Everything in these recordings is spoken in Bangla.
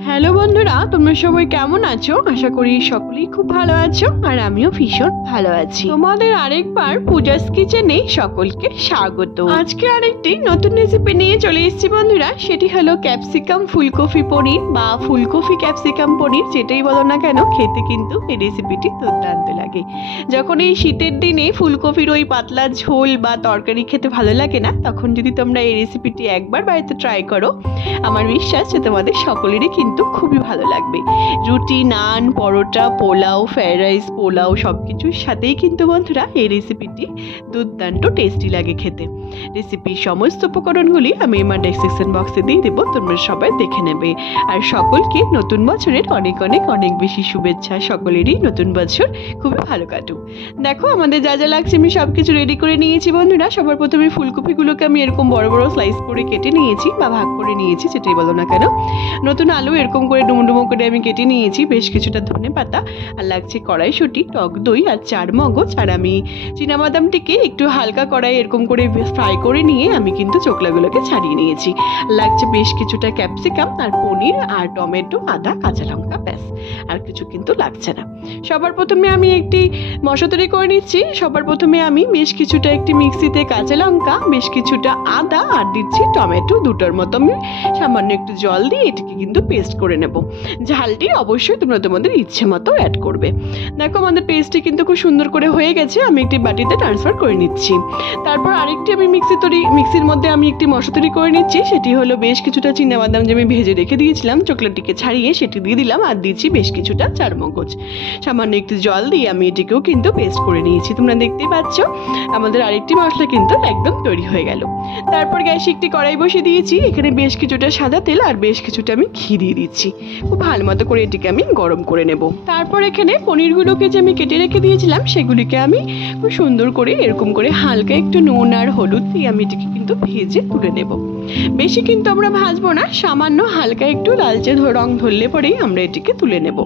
হ্যালো বন্ধুরা, তোমরা সবাই কেমন আছো? আশা করি সকলেই খুব ভালো আছো আর আমিও ভীষণ ভালো আছি। তোমাদের আরেকবার পূজাস কিচেনে সকলকে স্বাগত। আজকে আরেকটি নতুন রেসিপি নিয়ে চলে এসেছি বন্ধুরা। সেটি হলো ক্যাপসিকাম ফুলকপি পনির বা ফুলকপি ক্যাপসিকাম পনির, যেটাই বলো না কেন, খেতে কিন্তু এই রেসিপিটি দুর্দান্ত লাগে। যখন এই শীতের দিনে ফুলকপির ওই পাতলা ঝোল বা তরকারি খেতে ভালো লাগে না, তখন যদি তোমরা এই রেসিপিটি একবার বাড়িতে ট্রাই করো, আমার বিশ্বাস যে তোমাদের সকলেরই কিন্তু খুবই ভালো লাগবে। রুটি, নান, পরোটা, পোলাও, ফ্রাইড রাইস, পোলাও সবকিছুর সাথেই কিন্তু বন্ধুরা এই রেসিপিটি দুর্দান্ত টেস্টি লাগে খেতে। রেসিপির সমস্ত উপকরণগুলি আমি আমার ডেসক্রিপশন বক্সে দিয়ে দেবো, তোমরা সবাই দেখে নেবে। আর সকলকে নতুন বছরের অনেক অনেক অনেক বেশি শুভেচ্ছা। সকলেরই নতুন বছর খুবই ভালো কাটুক। দেখো আমাদের যা যা লাগছে আমি সবকিছু রেডি করে নিয়েছি বন্ধুরা। সবার প্রথমে ফুলকপিগুলোকে আমি এরকম বড় বড় স্লাইস করে কেটে নিয়েছি বা ভাগ করে নিয়েছি, যেটাই বলো না কেন। নতুন আলু এরকম করে ডুমো ডুমো করে আমি কেটে নিয়েছি। বেশ কিছুটা ধনেপাতা, আর লাগছে কড়াইশুঁটি, টক দই আর 4 মগজ। আর আমি চীনাবাদামটিকে একটু হালকা কড়াই এরকম করে ফ্রাই করে নিয়ে আমি কিন্তু চোকলাগুলোকে ছাড়িয়ে নিয়েছি। লাগছে বেশ কিছুটা ক্যাপসিকাম আর পনির আর টমেটো, আদা, কাঁচা লঙ্কা, ব্যাস আর কিছু কিন্তু লাগছে না। সবার প্রথমে আমি একটি মশলা তৈরি করে নিচ্ছি। সবার প্রথমে আমি বেশ কিছুটা একটি মিক্সিতে কাঁচা লঙ্কা, বেশ কিছুটা আদা আর দিচ্ছি টমেটো দুটোর মতো। আমি সামান্য একটু জল দিয়ে এটাকে কিন্তু পেস্ট করে নেব। ঝালটি অবশ্যই তোমরা তোমাদের ইচ্ছে মতো অ্যাড করবে। দেখো আমাদের পেস্টটি কিন্তু খুব সুন্দর করে হয়ে গেছে। আমি একটি বাটিতে ট্রান্সফার করে নিচ্ছি। তারপর আরেকটি আমি মিক্সির মধ্যে আমি একটি মশলা তৈরি করে নিচ্ছি। সেটি হলো বেশ কিছুটা চীনাবাদাম যে আমি ভেজে রেখে দিয়েছিলাম, চকলেটটিকে ছাড়িয়ে সেটি দিয়ে দিলাম। আর দিচ্ছি বেশ কিছুটা 4 মগজ। সামান্য একটু জল দিয়ে আমি এটিকেও কিন্তু পেস্ট করে নিয়েছি। তোমরা দেখতেই পাচ্ছ আমাদের আরেকটি মশলা কিন্তু একদম তৈরি হয়ে গেল। তারপর গ্যাসে একটি কড়াই বসিয়ে দিয়েছি। এখানে বেশ কিছুটা সাদা তেল আর বেশ কিছুটা আমি ঘি দিয়ে দিচ্ছি। খুব ভালো মতো করে এটিকে আমি গরম করে নেব। তারপর এখানে পনিরগুলোকে যে আমি কেটে রেখে দিয়েছিলাম সেগুলিকে আমি খুব সুন্দর করে এরকম করে হালকা একটু নুন আর হলুদ দিয়ে আমি এটিকে কিন্তু ভেজে তুলে নেব। বেশি কিন্তু আমরা ভাজবো না, সামান্য হালকা একটু লালচে রং ধরলে পরেই আমরা এটিকে তুলে নেব।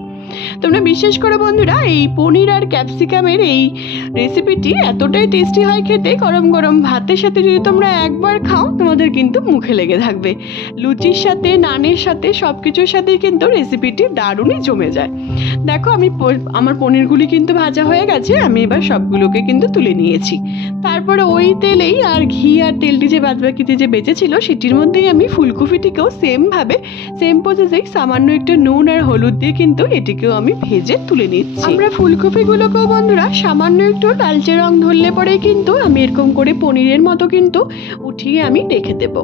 তোমরা বিশ্বাস করো বন্ধুরা, এই পনির আর ক্যাপসিকামের এই রেসিপিটি এতটাই টেস্টি হয় খেতে। গরম গরম ভাতের সাথে যদি তোমরা একবার খাও, তোমাদের কিন্তু মুখে লেগে থাকবে। লুচির সাথে, নানের সাথে, সব কিছুর সাথেই কিন্তু রেসিপিটি দারুণই জমে যায়। দেখো আমার পনিরগুলি কিন্তু ভাজা হয়ে গেছে। আমি এবার সবগুলোকে কিন্তু তুলে নিয়েছি। তারপরে ওই তেলেই আর ঘি আর তেলটি যে বাদবাকিতে যে বেঁচেছিল সেটির মধ্যেই আমি ফুলকপিটিকেও সেম প্রসেসে সামান্য একটু নুন আর হলুদ দিয়ে কিন্তু এটিকেও আমি ভেজে তুলে নিচ্ছি। আমরা ফুলকপিগুলোকেও বন্ধুরা সামান্য একটু লালচে রং ধরলে পরে কিন্তু আমি এরকম করে পনিরের মতো কিন্তু উঠিয়ে আমি রেখে দেব।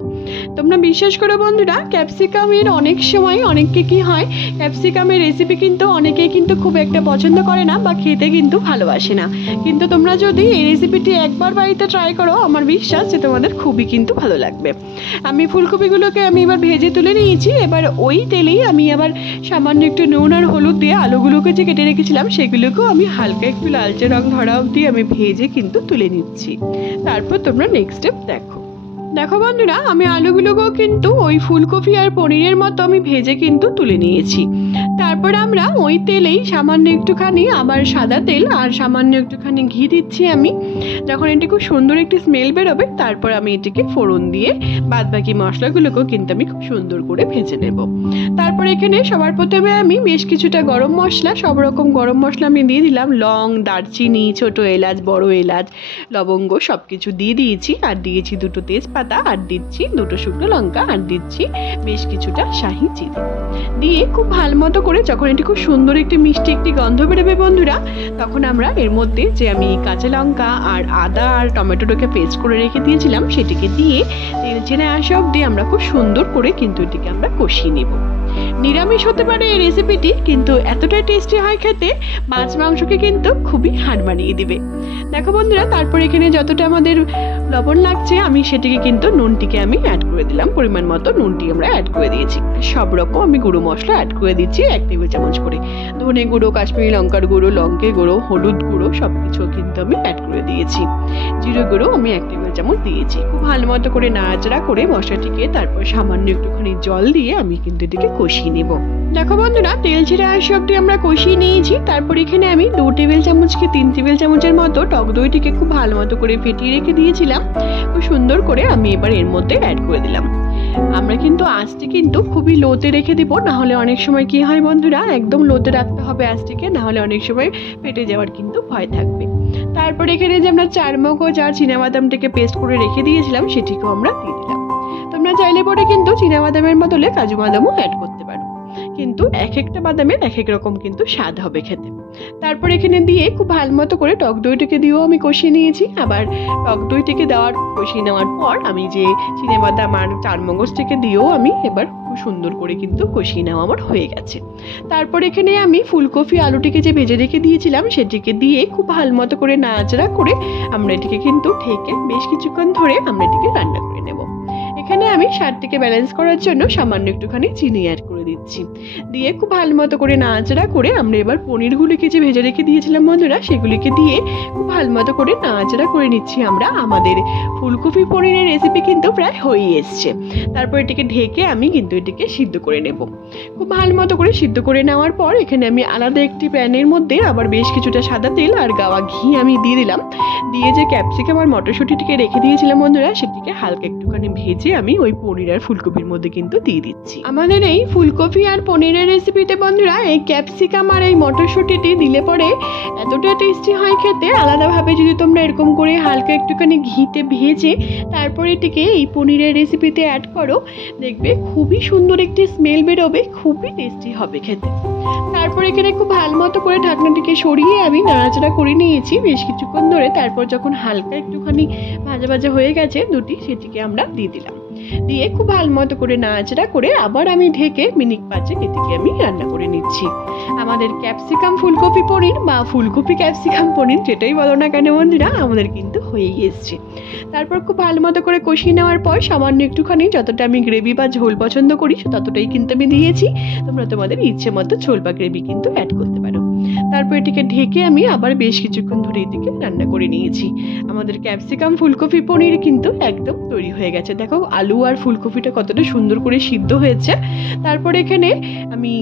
তোমরা বিশ্বাস করো বন্ধুরা, ক্যাপসিকামের অনেক সময় অনেককে কি হয়, ক্যাপসিকামের রেসিপি কিন্তু অনেকেই কিন্তু খুব একটা পছন্দ করে না বা খেতে কিন্তু ভালোবাসে না। কিন্তু তোমরা যদি এই রেসিপিটি একবার বাড়িতে ট্রাই করো, আমার বিশ্বাস যে তোমাদের খুবই কিন্তু ভালো লাগবে। আমি ফুলকপিগুলোকে আমি এবার ভেজে তুলে নিয়েছি। এবার ওই তেলেই আমি আবার সামান্য একটু নুন আর হলুদ দিয়ে আলুগুলোকে যে কেটে রেখেছিলাম সেগুলোকেও আমি হালকা একটু লালচে রং ধরা অবধি আমি ভেজে কিন্তু তুলে নিচ্ছি। তারপর তোমরা নেক্সট স্টেপ দেখো বন্ধুরা, আমি আলুগুলোকেও কিন্তু ওই ফুলকপি আর পনিরের মতো আমি ভেজে কিন্তু তুলে নিয়েছি। তারপর আমরা ওই তেলেই সামান্য একটুখানি আবার সাদা তেল আর সামান্য একটুখানি ঘি দিচ্ছি আমি। যখন এটি খুব সুন্দর একটি স্মেল বেরোবে, তারপর আমি এটিকে ফোড়ন দিয়ে বাদবাকি মশলাগুলোকেও কিন্তু আমি খুব সুন্দর করে ভেজে নেব। তারপর এখানে সবার প্রথমে আমি বেশ কিছুটা গরম মশলা, সব রকম গরম মশলা আমি দিয়ে দিলাম। লং, দারচিনি, ছোট এলাচ, বড় এলাচ, লবঙ্গ সব কিছু দিয়ে দিয়েছি। আর দিয়েছি 2টো তেজপাতা, আর দিচ্ছি 2টো শুকনো লঙ্কা, আর দিচ্ছি বেশ কিছুটা শাহি জিরে দিয়ে খুব ভালো মতো করে যখন এটি খুব সুন্দর একটি মিষ্টি একটি গন্ধ বেরোবে বন্ধুরা, তখন আমরা এর মধ্যে যে আমি কাঁচা লঙ্কা আর আদা আর টমেটোটাকে পেস্ট করে রেখে দিয়েছিলাম সেটিকে দিয়ে তেল ছেড়ে আসা অবধি আমরা খুব সুন্দর করে কিন্তু এটিকে আমরা কষিয়ে নেব। নিরামিষ হতে পারে এই রেসিপিটি, কিন্তু এতটাই টেস্টি হয় খেতে, মাছ মাংসকে কিন্তু খুবই হার মানিয়ে দিবে। দেখো বন্ধুরা, তারপর এখানে যতটা আমাদের লবণ লাগছে আমি সেটিকে কিন্তু নুনটিকে আমি অ্যাড করে দিলাম। পরিমাণ মতো নুনটি আমরা অ্যাড করে দিয়েছি। সব রকম আমি গুঁড়ো মশলা অ্যাড করে দিচ্ছি 1 টেবিল চামচ করে। ধনে গুঁড়ো, কাশ্মীরি লঙ্কার গুঁড়ো, লঙ্কের গুঁড়ো, হলুদ গুঁড়ো সব কিছু কিন্তু আমি অ্যাড করে দিয়েছি। জিরে গুঁড়ো আমি 1 টেবিল চামচ দিয়েছি। খুব ভালো মতো করে নাড়াচাড়া করে মশলাটিকে তারপর সামান্য একটুখানি জল দিয়ে আমি কিন্তু এটিকে কষিয়ে নেব। দেখো বন্ধুরা, তেল ছেড়ে আসা অবধি আমরা কষিয়ে নিয়েছি। তারপর এখানে আমি 2 টেবিল চামচ কি 3 টেবিল চামচের মতো টক দইটিকে খুব ভালো মতো করে ফেটিয়ে রেখে দিয়েছিলাম। খুব সুন্দর করে আমি এবার এর মধ্যে অ্যাড করে দিলাম। আমরা কিন্তু আঁচটি কিন্তু খুবই লোতে রেখে দিব, না হলে অনেক সময় কি হয় বন্ধুরা, একদম লোতে রাখতে হবে আঁচটিকে, না হলে অনেক সময় ফেটে যাওয়ার কিন্তু ভয় থাকবে। তারপর এখানে যে আমরা চারমগজ আর চীনাবাদামটাকে পেস্ট করে রেখে দিয়েছিলাম সেটিকেও আমরা দিয়ে দিলাম। তোমরা চাইলে পরে কিন্তু চীনাবাদামের বদলে কাজু বাদামও অ্যাড করতে পারো, কিন্তু এক একটা বাদামের এক এক রকম কিন্তু স্বাদ হবে খেতে। তারপর এখানে দিয়ে খুব ভালো মতো করে টক দইটাকে দিয়েও আমি কষিয়ে নিয়েছি। আবার টক দইটাকে কষিয়ে নেওয়ার পর আমি যে চীনাবাদাম আর চারমগজটাকে দিয়েও আমি এবার খুব সুন্দর করে কিন্তু কষিয়ে নেওয়া আমার হয়ে গেছে। তারপর এখানে আমি ফুলকপি আলুটিকে যে ভেজে রেখে দিয়েছিলাম সেটিকে দিয়ে খুব ভালো মতো করে নাড়াচাড়া করে আমরা এটিকে কিন্তু ঢেকে বেশ কিছুক্ষণ ধরে আমরা এটিকে রান্না করে নেব। এখানে আমি স্বাদটিকে ব্যালেন্স করার জন্য সামান্য একটুখানি চিনি অ্যাড করে দিচ্ছি। দিয়ে খুব ভালো মতো করে নাড়াচাড়া করে আমরা এবার পনিরগুলিকে যে ভেজে রেখে দিয়েছিলাম বন্ধুরা সেগুলিকে দিয়ে খুব ভালো মতো করে নাড়াচাড়া করে নিচ্ছি আমরা। আমাদের ফুলকপি পনিরের রেসিপি কিন্তু প্রায় হয়ে এসছে। তারপর এটিকে ঢেকে আমি কিন্তু এটিকে সিদ্ধ করে নেব। খুব ভালো মতো করে সিদ্ধ করে নেওয়ার পর এখানে আমি আলাদা একটি প্যানের মধ্যে আবার বেশ কিছুটা সাদা তেল আর গাওয়া ঘি আমি দিয়ে দিলাম। দিয়ে যে ক্যাপসিকাম আর মটরশুঁটিটিকে রেখে দিয়েছিলাম বন্ধুরা সেটিকে হালকা একটুখানি ভেজে আমি ওই পনির আর ফুলকপির মধ্যে কিন্তু দিয়ে দিচ্ছি। আমাদের এই ফুলকপি আর পনিরের রেসিপিতে বন্ধুরা এই ক্যাপসিকাম আর এই মটরশুঁটিটি দিলে পরে এতটা টেস্টি হয় খেতে। আলাদাভাবে যদি তোমরা এরকম করে হালকা একটুখানি ঘিতে ভেজে তারপরে এটিকে এই পনিরের রেসিপিতে অ্যাড করো, দেখবে খুবই সুন্দর একটি স্মেল বেরোবে, খুবই টেস্টি হবে খেতে। তারপর এখানে খুব ভালো মতো করে ঢাকনাটিকে সরিয়ে আমি নাড়াচাড়া করে নিয়েছি বেশ কিছুক্ষণ ধরে। তারপর যখন হালকা একটুখানি ভাজা ভাজা হয়ে গেছে দুটি, সেটিকে আমরা দিয়ে দিলাম। দিয়ে খুব ভালো মতো করে নাড়াচাড়া করে আবার আমি ঢেকে মিনিট 5 এটিকে আমি রান্না করে নিচ্ছি। আমাদের ক্যাপসিকাম ফুলকপি পনির বা ফুলকপি ক্যাপসিকাম পনির যেটাই বলো না কেন বন্ধুরা আমাদের কিন্তু হয়েই এসছে। তারপর খুব ভালো মতো করে কষিয়ে নেওয়ার পর সামান্য একটুখানি যতটা আমি গ্রেভি বা ঝোল পছন্দ করি ততটাই কিন্তু আমি দিয়েছি। তোমরা তোমাদের ইচ্ছে মতো ঝোল বা গ্রেভি কিন্তু অ্যাড করতে পারো। তারপর এটিকে ঢেকে আমি আবার বেশ কিছুক্ষণ ধরে এটিকে রান্না করে নিয়েছি। আমাদের ক্যাপসিকাম ফুলকপি পনির কিন্তু একদম তৈরি হয়ে গেছে। দেখো আলু আর ফুলকপিটা কতটা সুন্দর করে সিদ্ধ হয়েছে। তারপর এখানে আমি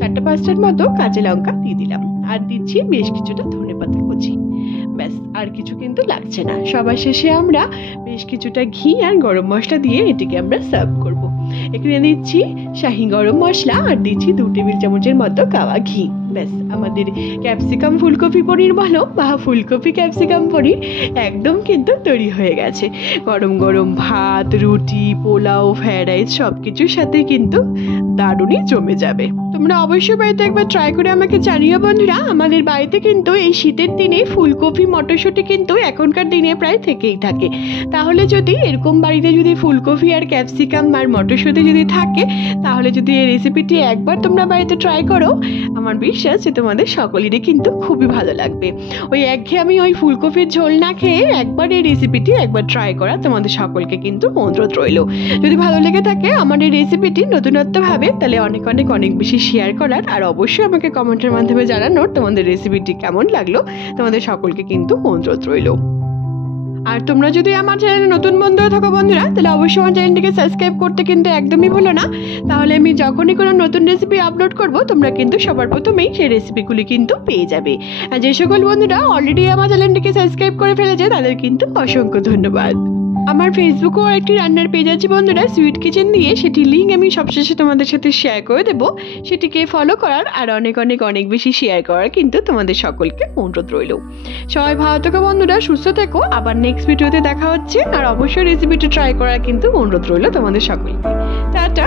4-5টার মতো কাঁচা লঙ্কা দিয়ে দিলাম আর দিচ্ছি বেশ কিছুটা ধনেপাতা কুচি। ব্যাস আর কিছু কিন্তু লাগছে না। সবার শেষে আমরা বেশ কিছুটা ঘি আর গরম মশলা দিয়ে এটিকে আমরা সার্ভ করব। এখানে দিচ্ছি শাহি গরম মশলা আর দিচ্ছি 2 টেবিল চামচের মতো গাওয়া ঘি। ব্যাস আমাদের ক্যাপসিকাম ফুলকপি পনির বলো বা ফুলকপি ক্যাপসিকাম পনির একদম কিন্তু তৈরি হয়ে গেছে। গরম গরম ভাত, রুটি, পোলাও, ফ্রাইড রাইস সবকিছুর সাথে কিন্তু দারুণই জমে যাবে। তোমরা অবশ্যই বাড়িতে একবার ট্রাই করে আমাকে জানিও বন্ধুরা। আমাদের বাড়িতে কিন্তু এই শীতের দিনে ফুলকপি মটরশুঁটি কিন্তু এখনকার দিনে প্রায় থেকেই থাকে। তাহলে যদি এরকম বাড়িতে যদি ফুলকপি আর ক্যাপসিকাম আর মটরশুঁটি যদি থাকে তাহলে যদি এই রেসিপিটি একবার তোমরা বাড়িতে ট্রাই করো, আমার বিশ্বাস যে তোমাদের সকলেরই কিন্তু খুবই ভালো লাগবে। ওই একঘেয়েমি ওই ফুলকপির ঝোল না খেয়ে একবার এই রেসিপিটি একবার ট্রাই করা তোমাদের সকলকে কিন্তু অনুরোধ রইল। যদি ভালো লেগে থাকে আমার এই রেসিপিটি নতুনত্বভাবে তাহলে অনেক অনেক অনেক বেশি শেয়ার করার আর অবশ্যই আমাকে কমেন্টের মাধ্যমে জানানোর তোমাদের রেসিপিটি কেমন লাগলো তোমাদের সকলকে কিন্তু অনুরোধ রইল। আর তোমরা যদি আমার চ্যানেলে নতুন বন্ধু হয়ে থাকো বন্ধুরা তাহলে অবশ্যই আমার চ্যানেলটিকে সাবস্ক্রাইব করতে কিন্তু একদমই ভুলো না। তাহলে আমি যখনই কোনো নতুন রেসিপি আপলোড করব তোমরা কিন্তু সবার প্রথমেই সেই রেসিপিগুলি কিন্তু পেয়ে যাবে। আর যে সকল বন্ধুরা অলরেডি আমার চ্যানেলটিকে সাবস্ক্রাইব করে ফেলেছে তাদের কিন্তু অসংখ্য ধন্যবাদ। আমার ফেসবুকেও একটি রান্নার পেজ আছে বন্ধুরা সুইট কিচেন দিয়ে, সেটির লিঙ্ক আমি সবশেষে তোমাদের সাথে শেয়ার করে দেবো। সেটিকে ফলো করার আর অনেক অনেক অনেক বেশি শেয়ার করার কিন্তু তোমাদের সকলকে অনুরোধ রইল। সবাই ভালো থেকো বন্ধুরা, সুস্থ থেকো। আবার নেক্সট ভিডিওতে দেখা হচ্ছে। আর অবশ্যই রেসিপিটি ট্রাই করার কিন্তু অনুরোধ রইল তোমাদের সকলকে। টাটা।